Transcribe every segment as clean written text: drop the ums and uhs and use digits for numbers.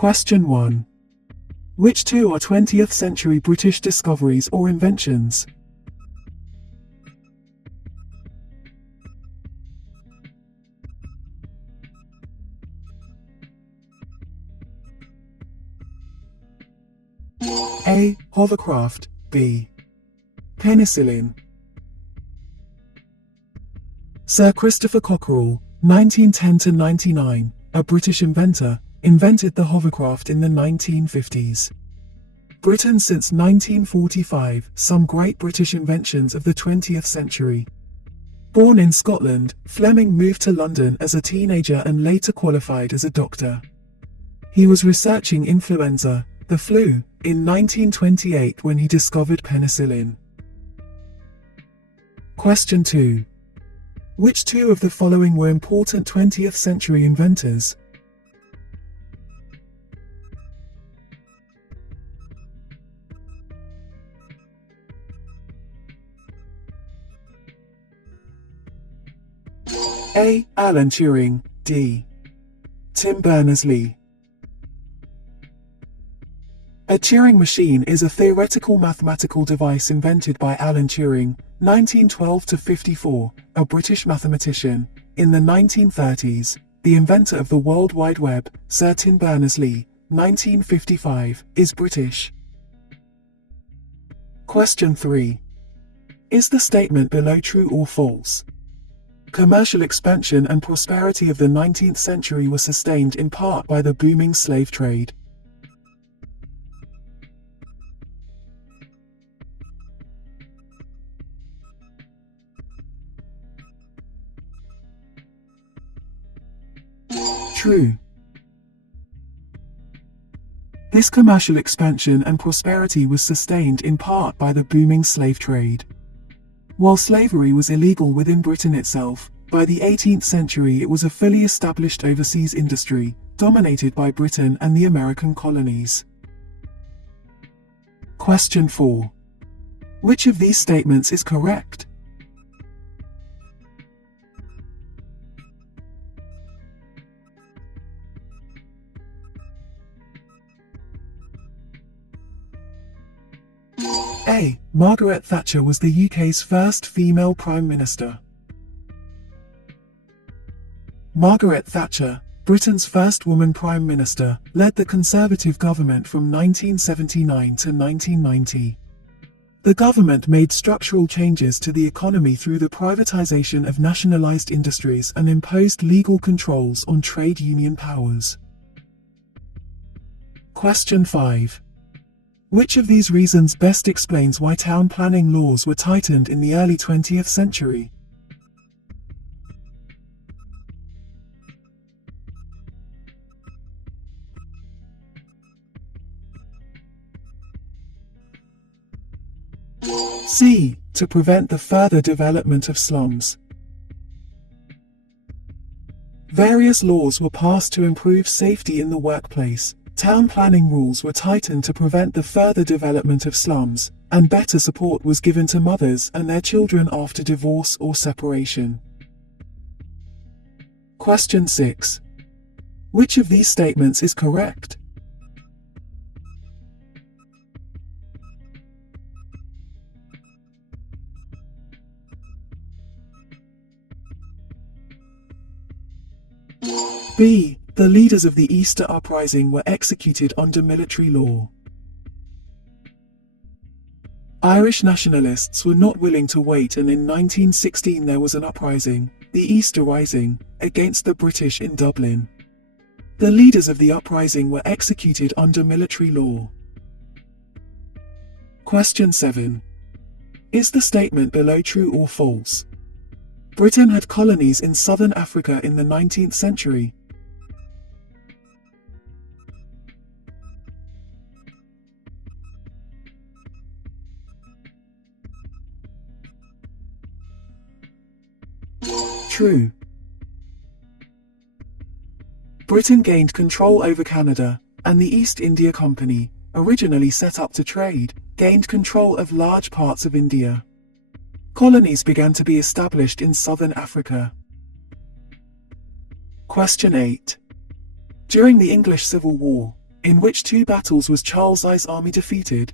Question 1. Which two are 20th century British discoveries or inventions? A. Hovercraft. B. Penicillin. Sir Christopher Cockerell, 1910–99, a British inventor, invented the hovercraft in the 1950s. Britain since 1945, some great British inventions of the 20th century. Born in Scotland, Fleming moved to London as a teenager and later qualified as a doctor. He was researching influenza, the flu, in 1928 when he discovered penicillin. Question 2. Which two of the following were important 20th century inventors? A. Alan Turing. D. Tim Berners-Lee. A Turing machine is a theoretical mathematical device invented by Alan Turing, 1912–54, a British mathematician. In the 1930s, the inventor of the World Wide Web, Sir Tim Berners-Lee, 1955, is British. Question 3. Is the statement below true or false? Commercial expansion and prosperity of the 19th century were sustained in part by the booming slave trade. True. This commercial expansion and prosperity was sustained in part by the booming slave trade. While slavery was illegal within Britain itself, by the 18th century it was a fully established overseas industry, dominated by Britain and the American colonies. Question 4. Which of these statements is correct? A. Margaret Thatcher was the UK's first female Prime Minister. Margaret Thatcher, Britain's first woman Prime Minister, led the Conservative government from 1979 to 1990. The government made structural changes to the economy through the privatisation of nationalised industries and imposed legal controls on trade union powers. Question 5. Which of these reasons best explains why town planning laws were tightened in the early 20th century? C. To prevent the further development of slums. Various laws were passed to improve safety in the workplace. Town planning rules were tightened to prevent the further development of slums, and better support was given to mothers and their children after divorce or separation. Question 6. Which of these statements is correct? B. The leaders of the Easter Uprising were executed under military law. Irish nationalists were not willing to wait, and in 1916 there was an uprising, the Easter Rising, against the British in Dublin. The leaders of the uprising were executed under military law. Question 7. Is the statement below true or false? Britain had colonies in southern Africa in the 19th century. True. Britain gained control over Canada, and the East India Company, originally set up to trade, gained control of large parts of India. Colonies began to be established in southern Africa. Question 8. During the English Civil War, In which two battles was Charles I's army defeated?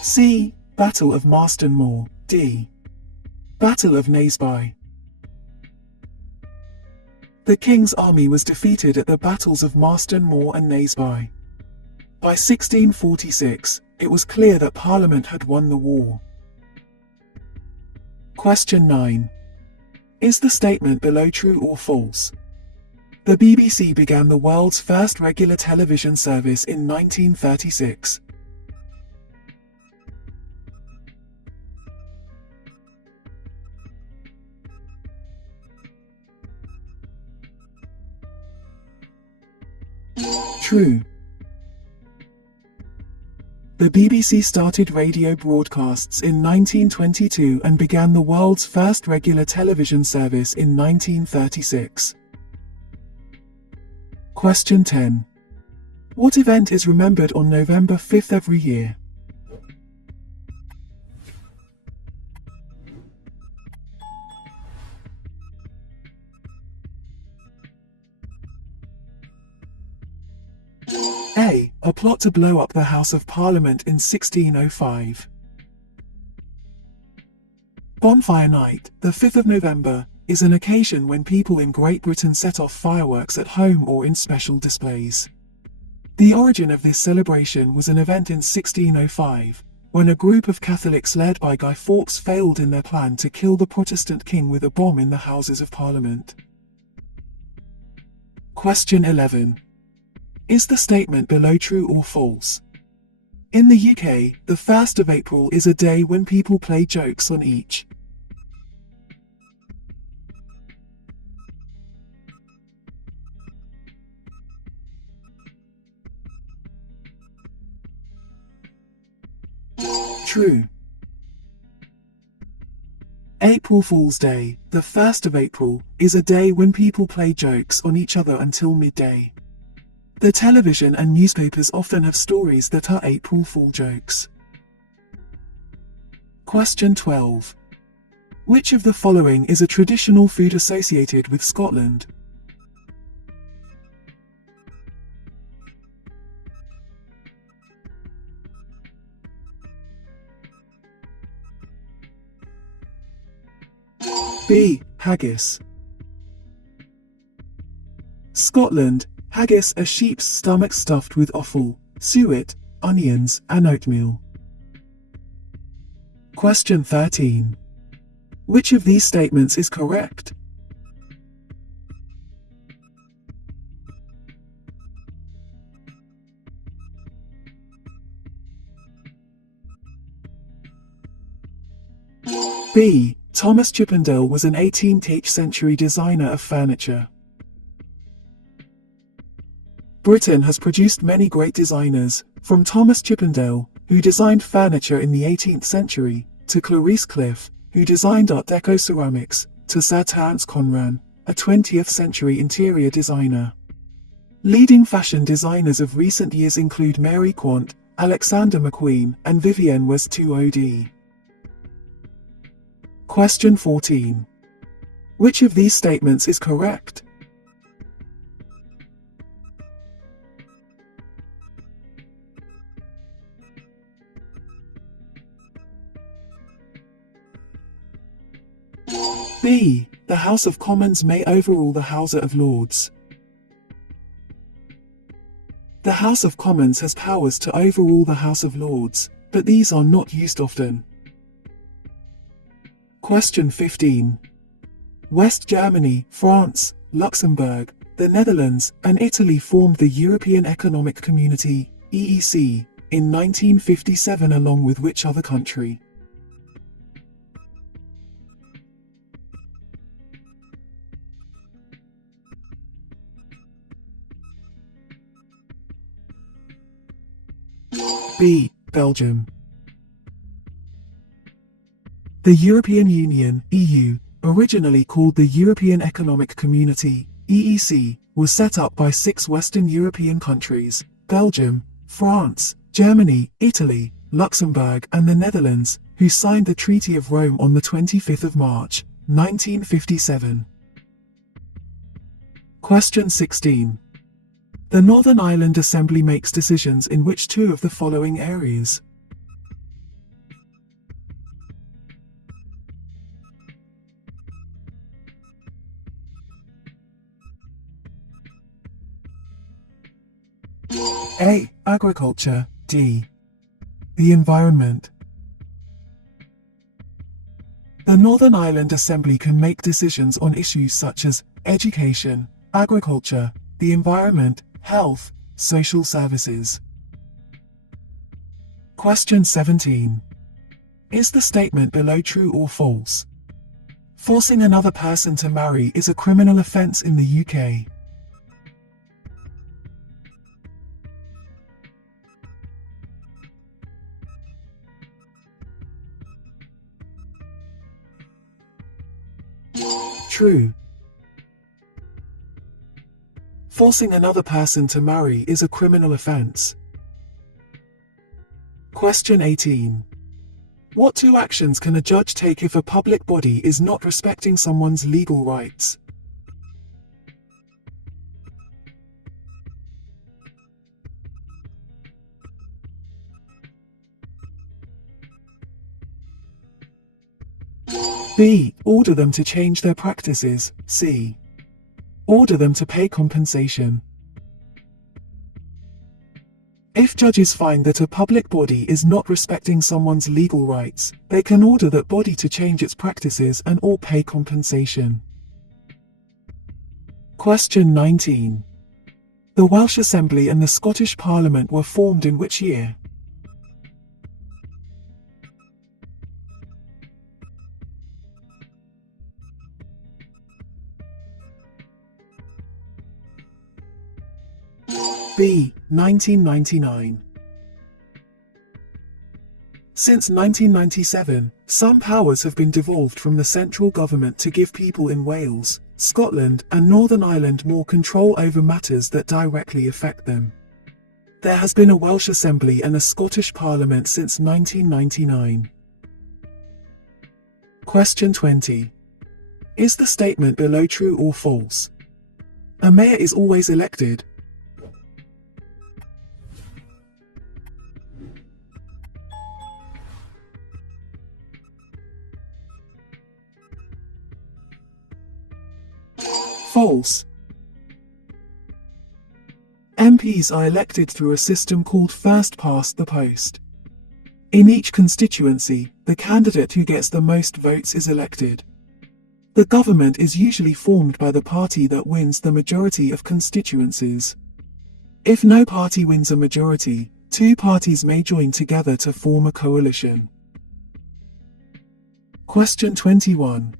C. Battle of Marston Moor. D. Battle of Naseby. The king's army was defeated at the battles of Marston Moor and Naseby. By 1646, it was clear that Parliament had won the war. Question 9. Is the statement below true or false? The BBC began the world's first regular television service in 1936. True. The BBC started radio broadcasts in 1922 and began the world's first regular television service in 1936. Question 10. What event is remembered on November 5th every year? A. A plot to blow up the House of Parliament in 1605. Bonfire Night, the 5th of November, is an occasion when people in Great Britain set off fireworks at home or in special displays. The origin of this celebration was an event in 1605, when a group of Catholics led by Guy Fawkes failed in their plan to kill the Protestant king with a bomb in the Houses of Parliament. Question 11. Is the statement below true or false? In the UK, the 1st of April is a day when people play jokes on each. True. April Fool's Day, the 1st of April, is a day when people play jokes on each other until midday. The television and newspapers often have stories that are April Fool jokes. Question 12. Which of the following is a traditional food associated with Scotland? B. Haggis. Scotland. Haggis, a sheep's stomach stuffed with offal, suet, onions, and oatmeal. Question 13. Which of these statements is correct? B. Thomas Chippendale was an 18th century designer of furniture. Britain has produced many great designers, from Thomas Chippendale, who designed furniture in the 18th century, to Clarice Cliff, who designed Art Deco ceramics, to Sir Terence Conran, a 20th century interior designer. Leading fashion designers of recent years include Mary Quant, Alexander McQueen, and Vivienne Westwood. Question 14. Which of these statements is correct? B. The House of Commons may overrule the House of Lords. The House of Commons has powers to overrule the House of Lords, but these are not used often. Question 15. West Germany, France, Luxembourg, the Netherlands, and Italy formed the European Economic Community, EEC, in 1957 along with which other country? B. Belgium. The European Union, EU, originally called the European Economic Community, EEC, was set up by 6 Western European countries: Belgium, France, Germany, Italy, Luxembourg and the Netherlands, who signed the Treaty of Rome on the 25th of March, 1957. Question 16. The Northern Ireland Assembly makes decisions in which two of the following areas? A. Agriculture. D. The environment. The Northern Ireland Assembly can make decisions on issues such as education, agriculture, the environment, health, social services. Question 17. Is the statement below true or false? Forcing another person to marry is a criminal offence in the UK. True. Forcing another person to marry is a criminal offence. Question 18. What two actions can a judge take if a public body is not respecting someone's legal rights? B. Order them to change their practices. C. Order them to pay compensation. If judges find that a public body is not respecting someone's legal rights, they can order that body to change its practices and or pay compensation. Question 19. The Welsh Assembly and the Scottish Parliament were formed in which year? B. 1999. Since 1997, some powers have been devolved from the central government to give people in Wales, Scotland, and Northern Ireland more control over matters that directly affect them. There has been a Welsh Assembly and a Scottish Parliament since 1999. Question 20. Is the statement below true or false? A mayor is always elected. False. MPs are elected through a system called first past the post. In each constituency, the candidate who gets the most votes is elected. The government is usually formed by the party that wins the majority of constituencies. If no party wins a majority, two parties may join together to form a coalition. Question 21.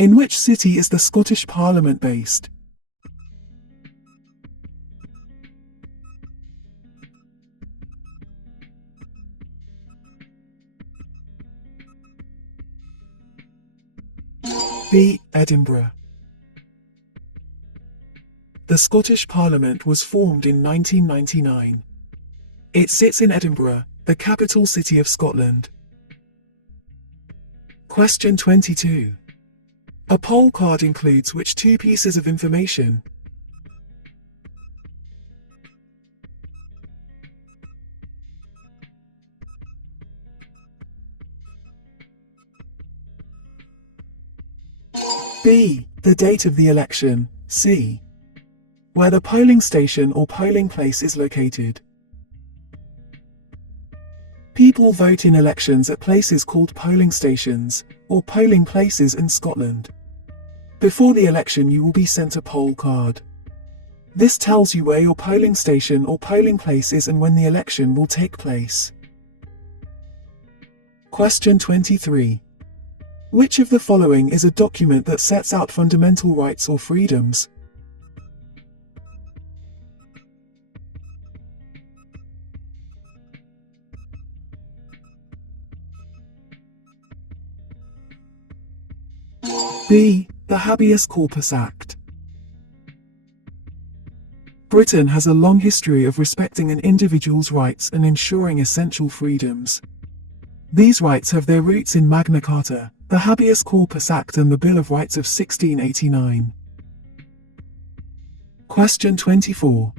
In which city is the Scottish Parliament based? B. Edinburgh. The Scottish Parliament was formed in 1999. It sits in Edinburgh, the capital city of Scotland. Question 22. A poll card includes which two pieces of information? B. The date of the election. C. Where the polling station or polling place is located. People vote in elections at places called polling stations, or polling places in Scotland. Before the election you will be sent a poll card. This tells you where your polling station or polling place is and when the election will take place. Question 23. Which of the following is a document that sets out fundamental rights or freedoms? B. The Habeas Corpus Act. Britain has a long history of respecting an individual's rights and ensuring essential freedoms. These rights have their roots in Magna Carta, the Habeas Corpus Act and the Bill of Rights of 1689. Question 24.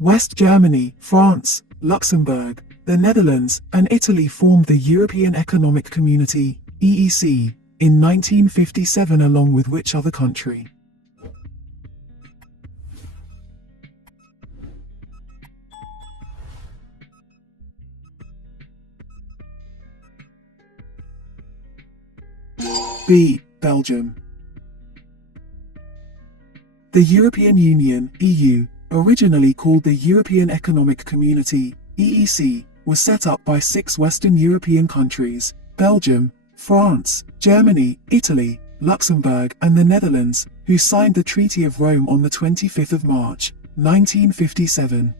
West Germany, France, Luxembourg, the Netherlands, and Italy formed the European Economic Community, EEC, in 1957 along with which other country? B. Belgium. The European Union, EU, originally called the European Economic Community, EEC, was set up by 6 Western European countries: Belgium, France, Germany, Italy, Luxembourg, and the Netherlands, who signed the Treaty of Rome on the 25th of March, 1957.